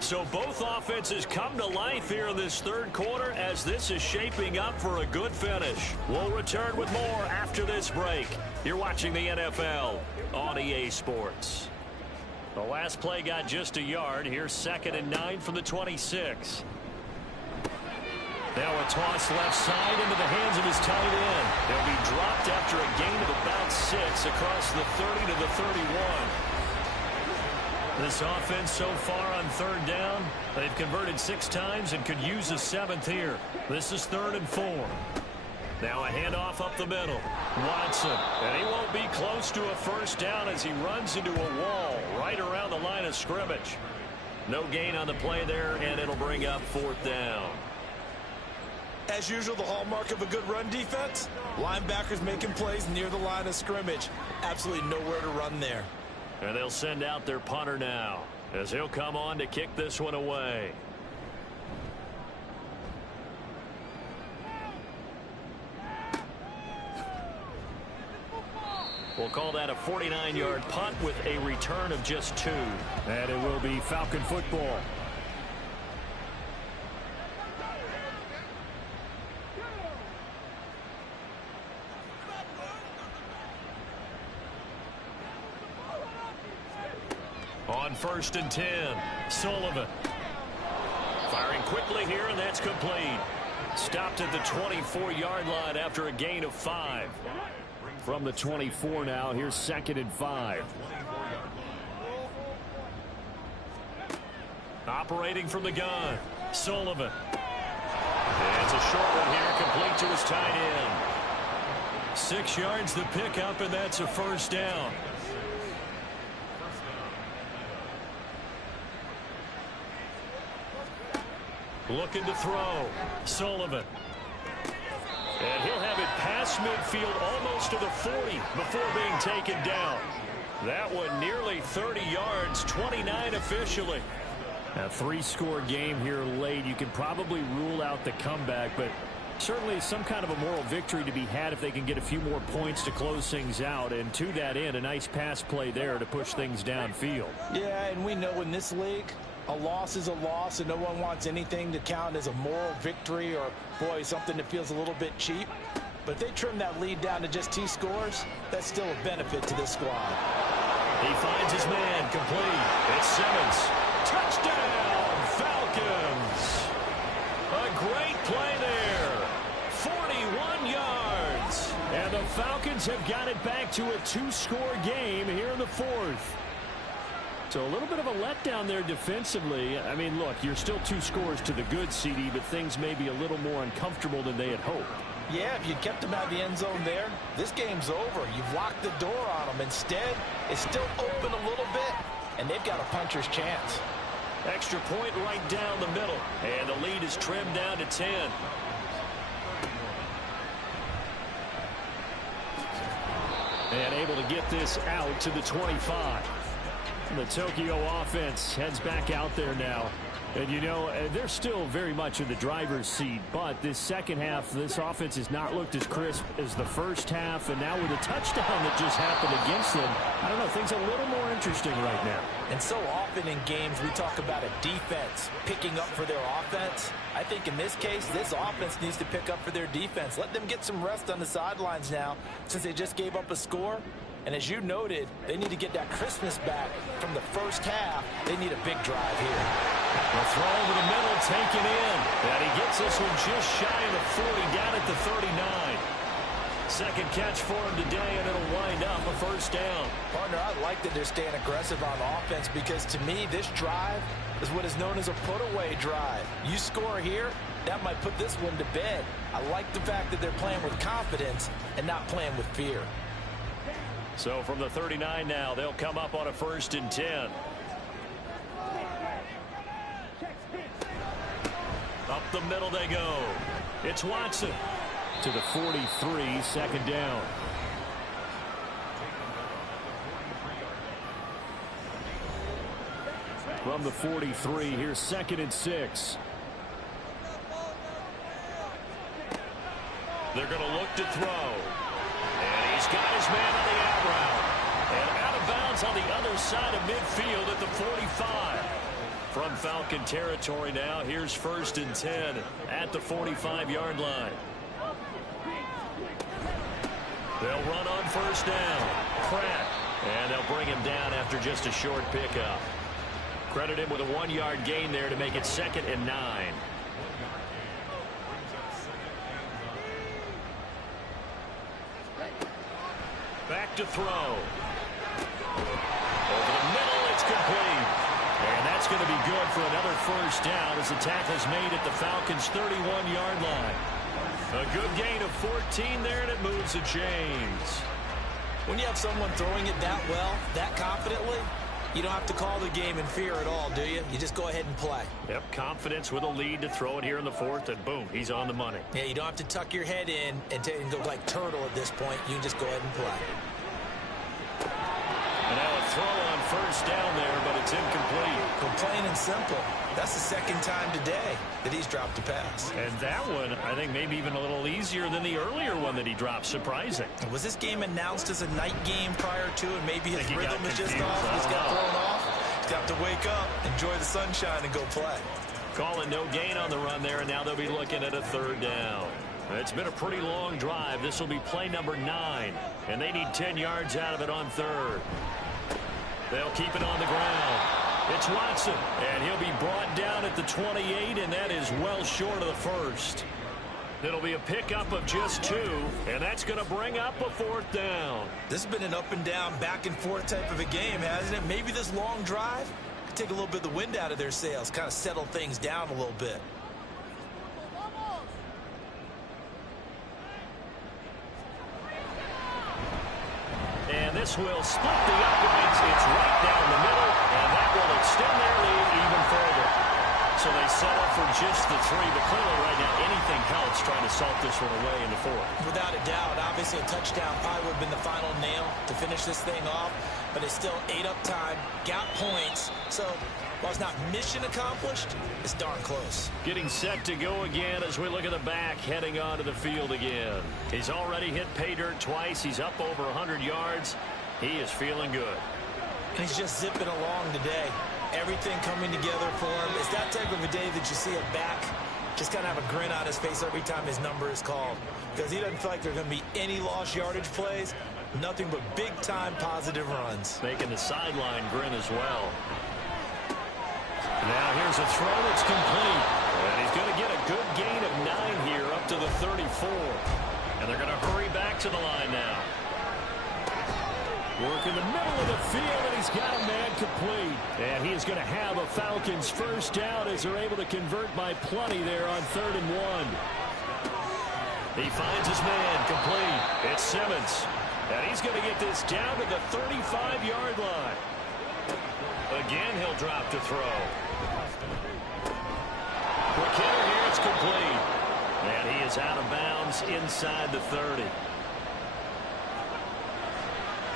So both offenses come to life here in this 3rd quarter as this is shaping up for a good finish. We'll return with more after this break. You're watching the NFL on EA Sports. The last play got just a yard. Here's 2nd and 9 from the 26. Now a toss left side into the hands of his tight end. They'll be dropped after a gain of about 6 across the 30 to the 31. This offense so far on 3rd down, they've converted 6 times and could use a 7th here. This is 3rd and 4. Now a handoff up the middle. Watson, and he won't be close to a 1st down as he runs into a wall right around the line of scrimmage. No gain on the play there, and it'll bring up 4th down. As usual, the hallmark of a good run defense, linebackers making plays near the line of scrimmage. Absolutely nowhere to run there. And they'll send out their punter now as he'll come on to kick this one away. We'll call that a 49-yard punt with a return of just 2. And it will be Falcon football. On 1st and 10, Sullivan. Firing quickly here, and that's complete. Stopped at the 24-yard line after a gain of 5. From the 24 now, here's 2nd and 5. Operating from the gun, Sullivan. And it's a short one here, complete to his tight end. 6 yards the pickup, and that's a 1st down. Looking to throw. Sullivan. And he'll have it past midfield almost to the 40 before being taken down. That one nearly 30 yards, 29 officially. A 3-score game here late. You can probably rule out the comeback, but Certainly some kind of a moral victory to be had if they can get a few more points to close things out. And to that end, a nice pass play there to push things downfield. Yeah, and we know in this league, a loss is a loss, and no one wants anything to count as a moral victory or, boy, something that feels a little bit cheap. But if they trim that lead down to just 2 scores, that's still a benefit to this squad. He finds his man complete. It's Simmons. Touchdown, Falcons. A great play there. 41 yards. And the Falcons have got it back to a 2-score game here in the 4th. So a little bit of a letdown there defensively. I mean, look, you're still 2 scores to the good, CD, but things may be a little more uncomfortable than they had hoped. Yeah, if you'd kept them out of the end zone there, this game's over. You've locked the door on them. Instead, it's still open a little bit, and they've got a puncher's chance. Extra point right down the middle, and the lead is trimmed down to 10. And able to get this out to the 25. The Tokyo offense heads back out there now. And, you know, they're still very much in the driver's seat. But this second half, this offense has not looked as crisp as the first half. And now with a touchdown that just happened against them, I don't know, things a little more interesting right now. And so often in games, we talk about a defense picking up for their offense. I think in this case, this offense needs to pick up for their defense. Let them get some rest on the sidelines now since they just gave up a score. And as you noted, they need to get that crispness back from the first half. They need a big drive here. The throw over the middle, taken in. And he gets this one just shy of the 40, down at the 39. Second catch for him today, and it'll wind up a first down. Partner, I like that they're staying aggressive on offense because to me, this drive is what is known as a put-away drive. You score here, that might put this one to bed. I like the fact that they're playing with confidence and not playing with fear. So from the 39 now, they'll come up on a 1st and 10. Up the middle they go. It's Watson. To the 43, second down. From the 43, here's 2nd and 6. They're going to look to throw. And he's got his man on the out route. And out of bounds on the other side of midfield at the 45. From Falcon territory now, here's 1st and 10 at the 45-yard line. They'll run on 1st down. Pratt. And they'll bring him down after just a short pickup. Credit him with a 1-yard gain there to make it 2nd and 9. Back to throw. Over the middle, it's complete. And that's going to be good for another 1st down as the tackle's made at the Falcons' 31-yard line. A good gain of 14 there, and it moves the chains. When you have someone throwing it that well, that confidently, you don't have to call the game in fear at all, do you? You just go ahead and play. Yep, confidence with a lead to throw it here in the 4th, and boom, he's on the money. Yeah, you don't have to tuck your head in and go like turtle at this point. You can just go ahead and play. And now a throw on 1st down there, but it's incomplete. Well, plain and simple. That's the 2nd time today that he's dropped a pass. And that one, I think, maybe even a little easier than the earlier one that he dropped. Surprising. Was this game announced as a night game prior to, and maybe his rhythm is just off? He's got thrown off. He's got to wake up, enjoy the sunshine, and go play. Calling no gain on the run there, and now they'll be looking at a 3rd down. It's been a pretty long drive. This will be play number 9, and they need 10 yards out of it on 3rd. They'll keep it on the ground. It's Watson, and he'll be brought down at the 28, and that is well short of the 1st. It'll be a pickup of just 2, and that's going to bring up a 4th down. This has been an up and down, back and forth type of a game, hasn't it? Maybe this long drive could take a little bit of the wind out of their sails, kind of settle things down a little bit. And this will split the uprights. It's right down the middle, and that will extend their lead even further. So they settle for just the 3, but clearly right now anything helps trying to salt this one away in the 4th. Without a doubt, obviously a touchdown probably would have been the final nail to finish this thing off, but it's still 8 up time, got points, so while it's not mission accomplished, it's darn close. Getting set to go again as we look at the back, heading onto the field again. He's already hit pay dirt twice. He's up over 100 yards. He is feeling good. And he's just zipping along today. Everything coming together for him. It's that type of a day that you see a back just kind of have a grin on his face every time his number is called. Because he doesn't feel like there's going to be any lost yardage plays. Nothing but big-time positive runs. Making the sideline grin as well. Now here's a throw that's complete. And he's going to get a good gain of 9 here up to the 34. And they're going to hurry back to the line now. Work in the middle of the field, and he's got a man complete. And he is going to have a Falcons first down as they're able to convert by plenty there on 3rd and 1. He finds his man complete. It's Simmons. And he's going to get this down to the 35-yard line. Again, he'll drop to throw. Quick hitter here, it's complete. And he is out of bounds inside the 30.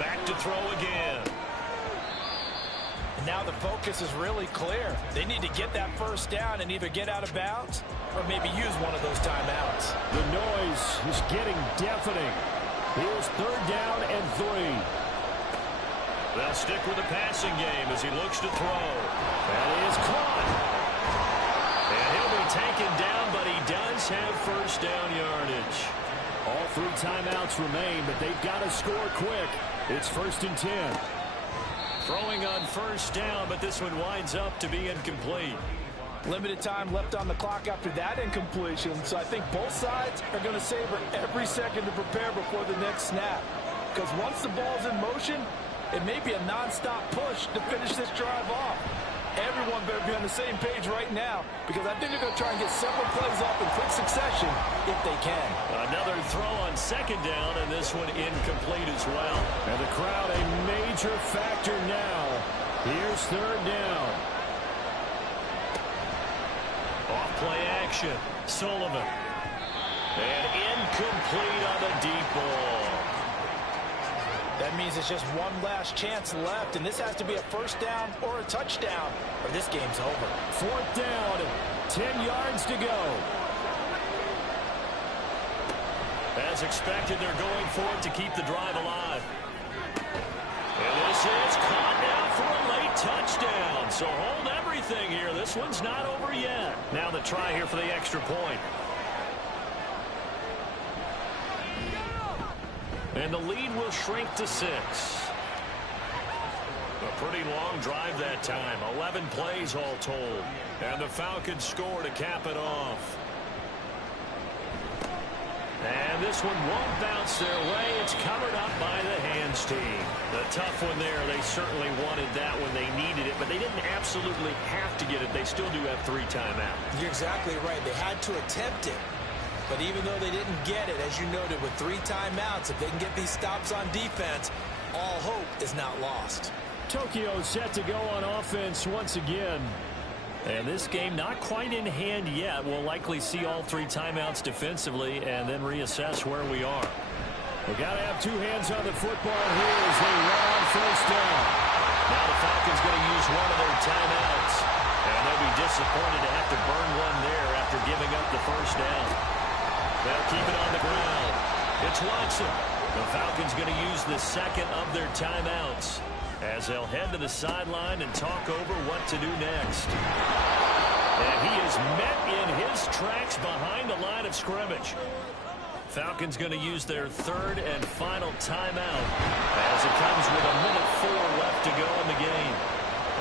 Back to throw again. And now the focus is really clear. They need to get that first down and either get out of bounds or maybe use one of those timeouts. The noise is getting deafening. Here's 3rd down and 3. They'll stick with the passing game as he looks to throw. That is caught. And he'll be taken down, but he does have first down yardage. All 3 timeouts remain, but they've got to score quick. It's 1st and 10. Throwing on first down, but this one winds up to be incomplete. Limited time left on the clock after that incompletion, so I think both sides are going to savor every second to prepare before the next snap. Because once the ball's in motion, it may be a nonstop push to finish this drive off. Everyone better be on the same page right now, because I think they're going to try and get several plays off in quick succession if they can. Another throw on 2nd down, and this one incomplete as well. And the crowd a major factor now. Here's 3rd down. Off-play action. Sullivan. And incomplete on the deep ball. That means it's just one last chance left, and this has to be a first down or a touchdown, or this game's over. 4th down, 10 yards to go. As expected, they're going for it to keep the drive alive. And this is caught now for a late touchdown. So hold everything here. This one's not over yet. Now the try here for the extra point. And the lead will shrink to 6. A pretty long drive that time. 11 plays all told. And the Falcons score to cap it off. And this one won't bounce their way. It's covered up by the hands team. The tough one there. They certainly wanted that when they needed it, but they didn't absolutely have to get it. They still do have 3 timeouts. You're exactly right. They had to attempt it. But even though they didn't get it, as you noted, with 3 timeouts, if they can get these stops on defense, all hope is not lost. Tokyo set to go on offense once again. And this game not quite in hand yet. We'll likely see all 3 timeouts defensively and then reassess where we are. We've got to have 2 hands on the football here as they run on first down. Now the Falcons going to use one of their timeouts. And they'll be disappointed to have to burn one there after giving up the first down. They'll keep it on the ground. It's Watson. The Falcons going to use the 2nd of their timeouts as they'll head to the sideline and talk over what to do next. And he is met in his tracks behind the line of scrimmage. Falcons going to use their 3rd and final timeout as it comes with 1:04 left to go in the game.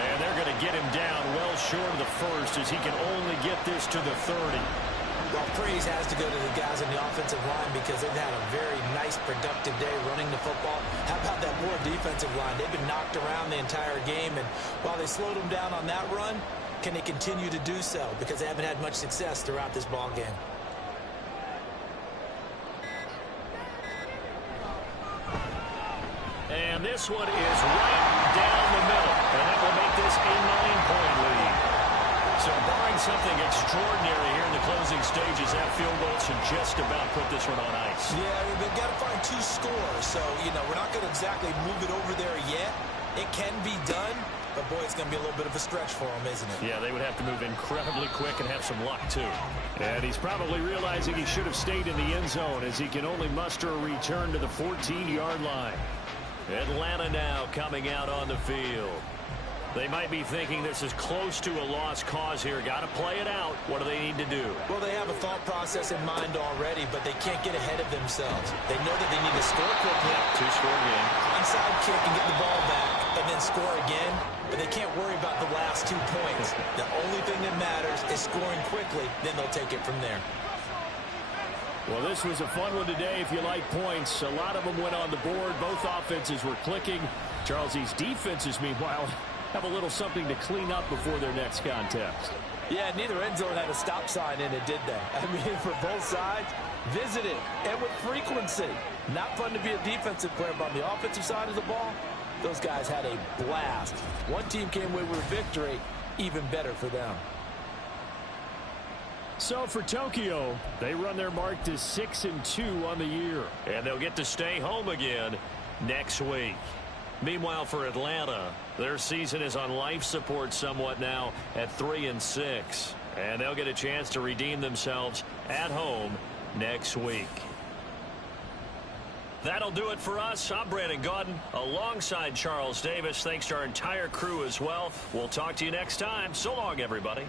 And they're going to get him down well short of the first as he can only get this to the 30. Well, praise has to go to the guys on the offensive line because they've had a very nice, productive day running the football. How about that poor defensive line? They've been knocked around the entire game, and while they slowed them down on that run, can they continue to do so? Because they haven't had much success throughout this ball game. And this one is right down the middle, and that will make this a 9-point lead. So barring something extraordinary here in the closing stages, that field goal should just about put this one on ice. Yeah, they've got to find 2 scores. So, we're not going to exactly move it over there yet. It can be done, But, boy, it's going to be a little bit of a stretch for him, isn't it? Yeah, they would have to move incredibly quick and have some luck, too. And he's probably realizing he should have stayed in the end zone as he can only muster a return to the 14-yard line. Atlanta now coming out on the field. They might be thinking this is close to a lost cause here. Got to play it out. What do they need to do? Well, they have a thought process in mind already, but they can't get ahead of themselves. They know that they need to score quickly. Two-score game. Onside kick and get the ball back, and then score again. But they can't worry about the last 2 points. The only thing that matters is scoring quickly. Then they'll take it from there. Well, this was a fun one today if you like points. A lot of them went on the board. Both offenses were clicking. Charles, these defenses, meanwhile, have a little something to clean up before their next contest. Yeah, neither end zone had a stop sign in it, did they? I mean, for both sides, visited and with frequency. Not fun to be a defensive player, but on the offensive side of the ball, those guys had a blast. One team came away with a victory, even better for them. So for Tokyo, they run their mark to 6-2 on the year. And they'll get to stay home again next week. Meanwhile, for Atlanta, their season is on life support somewhat now at 3-6. And they'll get a chance to redeem themselves at home next week. That'll do it for us. I'm Brandon Gaudin alongside Charles Davis. Thanks to our entire crew as well. We'll talk to you next time. So long, everybody.